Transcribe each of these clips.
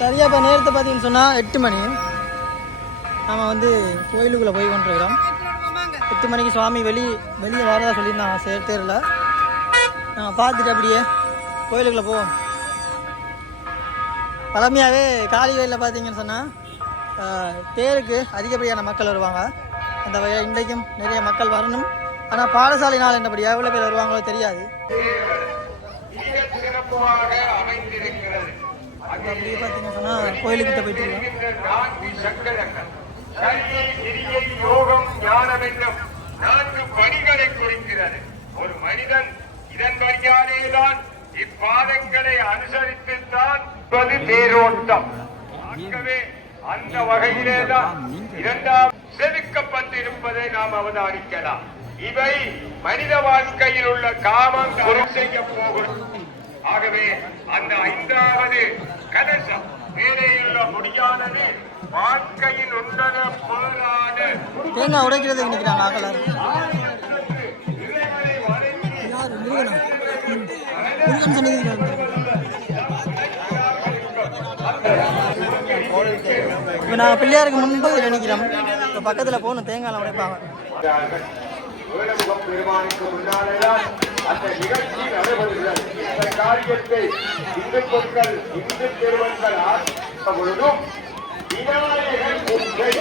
சரியா இப்போ நேரத்தை பார்த்தீங்கன்னு சொன்னால் 8 மணி. நாம் வந்து கோயிலுக்குள்ளே போய் கொண்டிருக்கிறோம். 8 மணிக்கு சுவாமி வெளியே வரதா சொல்லியிருந்தாங்க தேரில். நாங்கள் பார்த்துட்டு அப்படியே கோயிலுக்குள்ளே போவோம். பழமையாகவே காலை வேளையில் பார்த்தீங்கன்னு சொன்னால் தேருக்கு அதிகப்படியான மக்கள் வருவாங்க. அந்த வகையில் இன்றைக்கும் நிறைய மக்கள் வரணும். ஆனால் பாடசாலை நாள் என்னபடியா எவ்வளோ பேர் வருவாங்களோ தெரியாது. அப்படியே பார்த்தீங்கன்னு சொன்னால் கோயிலுக்கிட்ட போயிட்டு ஒரு மனிதன் இதன் வழியாலேதான் இப்பாதங்களை அனுசரித்துத்தான் தேரோட்டம். அந்த வகையிலேதான் இரண்டாம் செதுக்கப்பட்டிருப்பதை நாம் அவதானிக்கலாம். இவை மனித வாழ்க்கையில் உள்ள காமம் செய்ய போகிறோம். ஆகவே அந்த 5வது கலசம் மேலேயுள்ள முடியானது வாழ்க்கையில் உண்டன பொருளான தேங்காய் உடைக்கிறதுக்கு நிற்கிறாங்க. இப்போ நாங்கள் பிள்ளையாருக்கு முன்பு நினைக்கிறோம். இப்போ பக்கத்தில் போகணும், தேங்காய் உடைப்பாங்க. பெருமானுக்கு முன்னாலேதான் அந்த நிகழ்ச்சி நடைபெறுகிறது. இந்த காரியத்தை இந்து பொருட்கள் இந்து பெருமக்கள் ஆட்சி பொழுதும் விநாயகர் பூஜை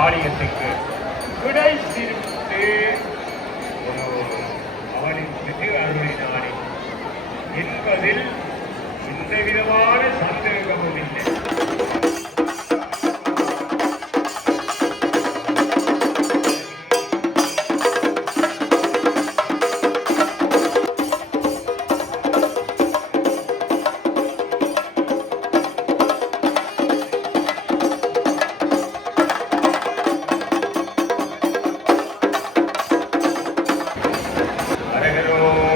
ஆலயத்துக்கு விடை திருத்து அவனின் திரு அருளினானே என்பதில் எந்த விதமான சந்தேகமும் இல்லை.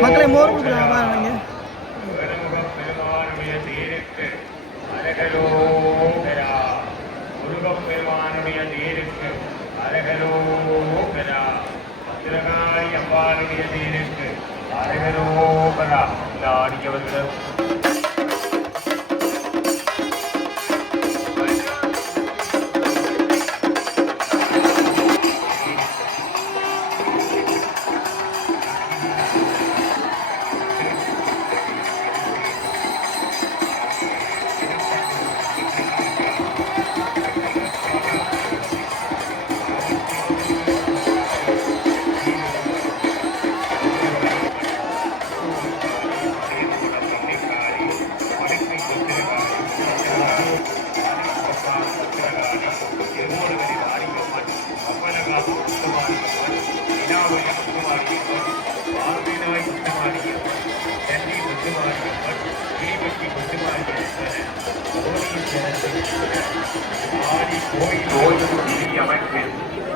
மக்களை மோர் கொடுக்குறாங்க பாருங்க. முருகப்பெருமானுடைய தேருக்கு அரகரோகரா, பத்திரகாளி அம்பாளுடைய தேருக்கு அரகரோகரா. இந்த ஆடியவர்கள்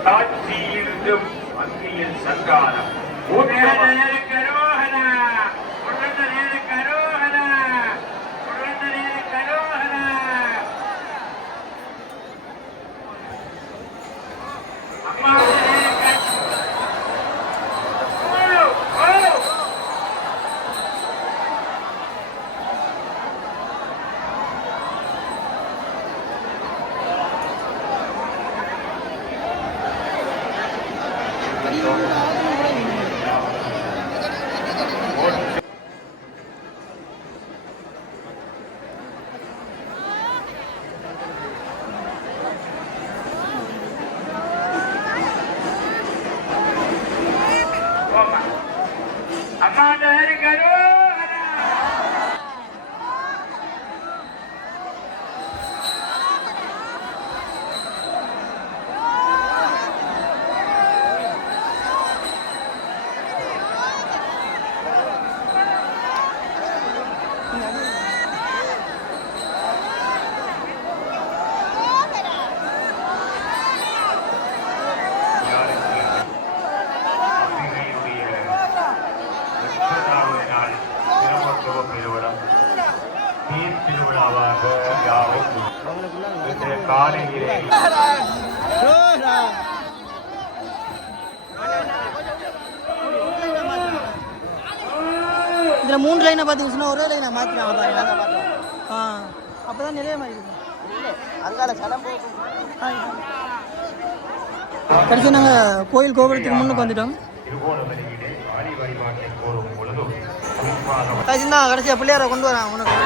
காட்சியிருந்தும் அங்கியில் சங்காரம் திருவிழாவாக யாரும் காலையிலே இதில் 3 லைனை பார்த்தீங்கன்னா ஒரே லைனை மாற்றினாங்க பாருங்க. அப்போ தான் நிறைய மாதிரி இருக்கும். கடைசி நாங்கள் கோயில் கோபுரத்துக்கு முன்னுக்கு வந்துட்டோம். கடைசியாக பிள்ளையாரை கொண்டு வராங்க முன்னுக்கு.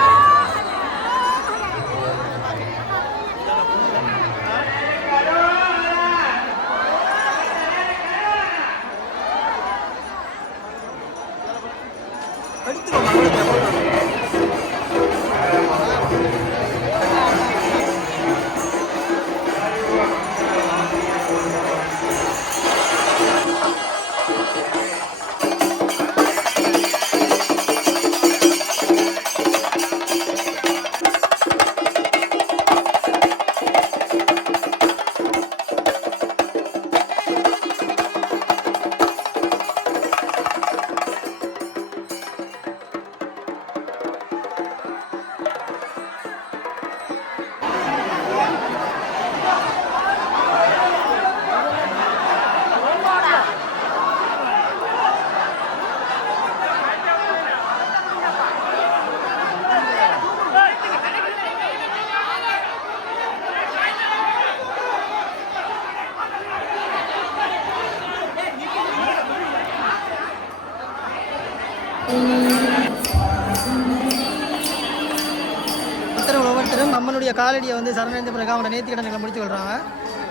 அம்மாவுடைய காலடியை வந்து சரணடைந்த பிறகு அவங்களோட நேர்த்தி கடன்களை முடிச்சு கொள்கிறாங்க.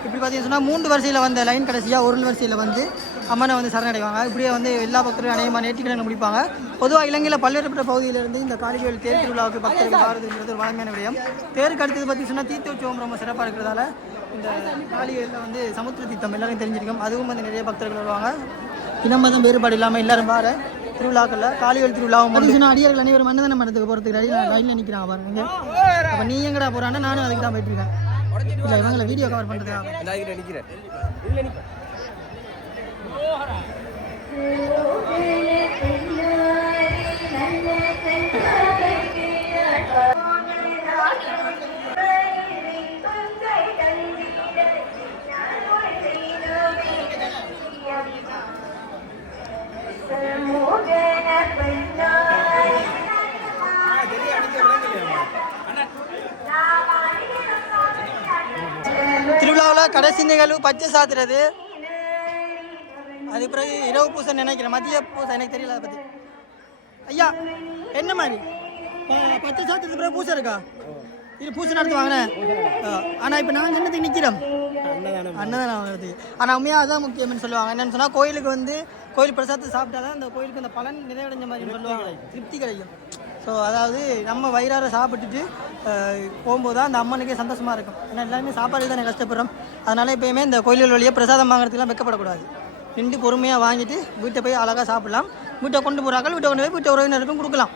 இப்படி பார்த்தீங்கன்னு சொன்னால் 3 வரிசையில் வந்த லைன் கடைசியாக ஒரு வரிசையில் வந்து அம்மனை வந்து சரணடைவாங்க. இப்படியே வந்து எல்லா பக்தர்களும் அநேகமாக நேர்த்தி கடனை முடிப்பாங்க. பொதுவாக இலங்கையில் பல்வேறுபட்ட பகுதியிலிருந்து இந்த காளிகோவில் தேர் திருவிழாவுக்கு பக்தர்கள் வாரதுங்கிறது ஒரு வழமையான விடயம். தேருக்கு அடுத்தது பற்றி சொன்னால் தீர்த்த உற்சவம் ரொம்ப சிறப்பாக இருக்கிறதால இந்த காளிகோவிலில் வந்து சமுத்திர தீர்த்தம் எல்லாரும் தெரிஞ்சிருக்கும். அதுவும் வந்து நிறைய பக்தர்கள் வருவாங்க. இனமதம் வேறுபாடு இல்லாமல் எல்லாரும் பாரு திருவிழாக்களில் காளிகோவில் திருவிழாவும் வந்து அடியார்கள் அனைவரும் மன்னதன மரத்துக்கு போகிறதுக்கு ரயிலில் நிற்கிறாங்க பாருங்க. அப்போ நீ எங்கடா போகிறான்னு நானும் அதுக்கு தான் போயிட்டு இருக்கேன். இல்லை இவங்களை வீடியோ கவர் பண்ணுறதுக்காக நிற்கிறேன். திருவிழாவில் கடைசி நிகழ்வு பச்சை சாத்துறது. அது பிறகு இரவு பூசை நினைக்கிறேன், மதிய பூசை எனக்கு தெரியல. அதை பற்றி ஐயா என்ன மாதிரி பச்சை சாத்துறது பிறகு பூசை இருக்கா? இது பூசை நடத்துவாங்கண்ணே. ஆனால் இப்போ நாங்கள் என்னத்துக்கு நிற்கிறோம்? அன்னதானம் வாங்குறதுக்கு. ஆனால் உண்மையாக அதான் முக்கியம்னு சொல்லுவாங்க. என்னென்னு சொன்னால் கோயிலுக்கு வந்து கோயில் பிரசாதத்தை சாப்பிட்டா தான் அந்த கோயிலுக்கு அந்த பலன் நிறைவடைஞ்ச மாதிரி சொல்லுவாங்க, திருப்தி கிடைக்கும். ஸோ அதாவது நம்ம வயிறார சாப்பிட்டுட்டு போகும்போது தான் அந்த அம்மனுக்கே சந்தோஷமாக இருக்கும். ஏன்னா எல்லாருமே சாப்பாடு தானே கஷ்டப்படுறோம். அதனால் எப்போயுமே இந்த கோயில்கள் வழியாக பிரசாதம் வாங்குறதுக்குலாம் வெக்கப்படக்கூடாது. நின்று பொறுமையாக வாங்கிட்டு வீட்டை போய் அழகாக சாப்பிடலாம். வீட்டை கொண்டு போகிறார்கள், வீட்டை கொண்டு போய் வீட்டை உறவினருக்கும் கொடுக்கலாம்.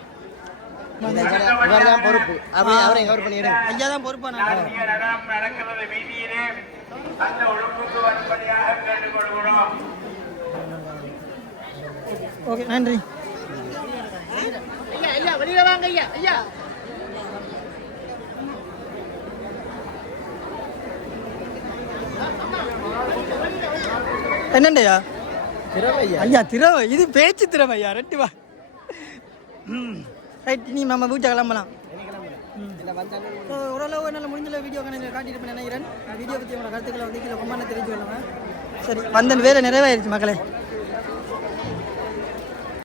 பொறுப்பு ஐயா தான் பொறுப்பா. ஓகே நன்றி. என்னண்டையா ஐயா திறவை, இது பேச்சு திறமையா. ரெண்டு வா ரைட். நீ நம்ம வீட்டை கிளம்பலாம். ஓரளவு என்னால் முடிஞ்ச வீடியோ காட்டிட்டு நினைக்கிறேன். வீடியோ பற்றி உங்களோட கருத்துக்களை வந்து கீழே கொண்டாந்து தெரிஞ்சு கொள்ளுங்க. சரி, வந்த வேலை நிறைவாயிருச்சு மக்களே.